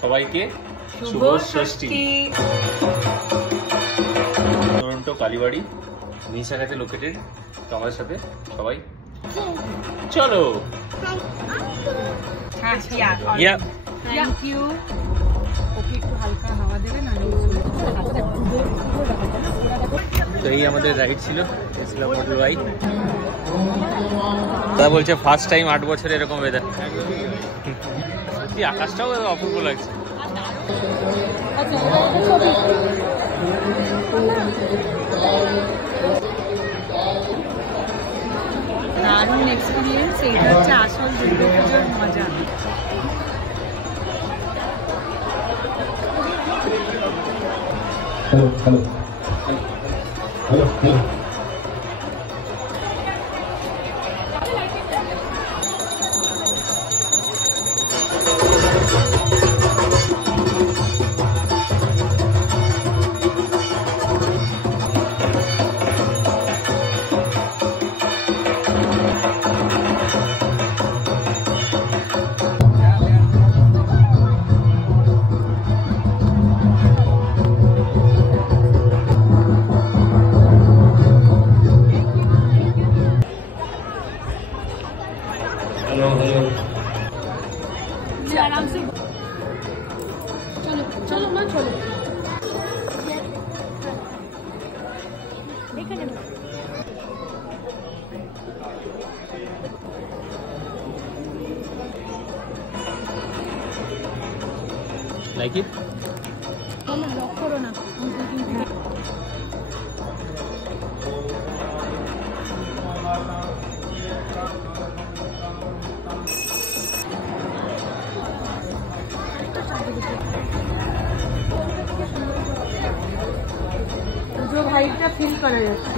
সবাইকে শুভ ষষ্ঠী। টরন্টো কালীবাড়ি মিশাগাতে লোকেটেড। তো আমাদের সাথে সবাই চলো। Thank you. ওকে একটু হালকা হাওয়া দেবে না? তো এই আমাদের রাইড ছিল টেসলা মডেল ওয়াই। দাদা বলছে ফার্স্ট টাইম 8 বছরে এরকম ওয়েদার। সত্যি আকাশটাও অপূর্ব লাগছে। দারুণ এক্সপিরিয়েন্স। এইটা হচ্ছে আসল দুর্গাপুজোর মজা। Hello. आराम से चलो चलो ना चलो। Like it? लॉक करो ना। পুজো ভাইবটা ফিল করা যাচ্ছে।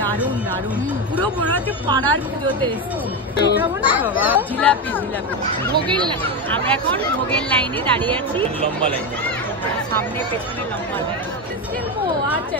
দারুণ দারুণ, পুরো মনে হচ্ছে পাড়ার পুজোতে এসেছি। জিলাপি জিলাপি ভোগের লাইন। আমরা এখন ভোগের লাইনে দাঁড়িয়ে আছি। লম্বা লাইন, সামনে পেছনে লম্বা লাইন। আচ্ছা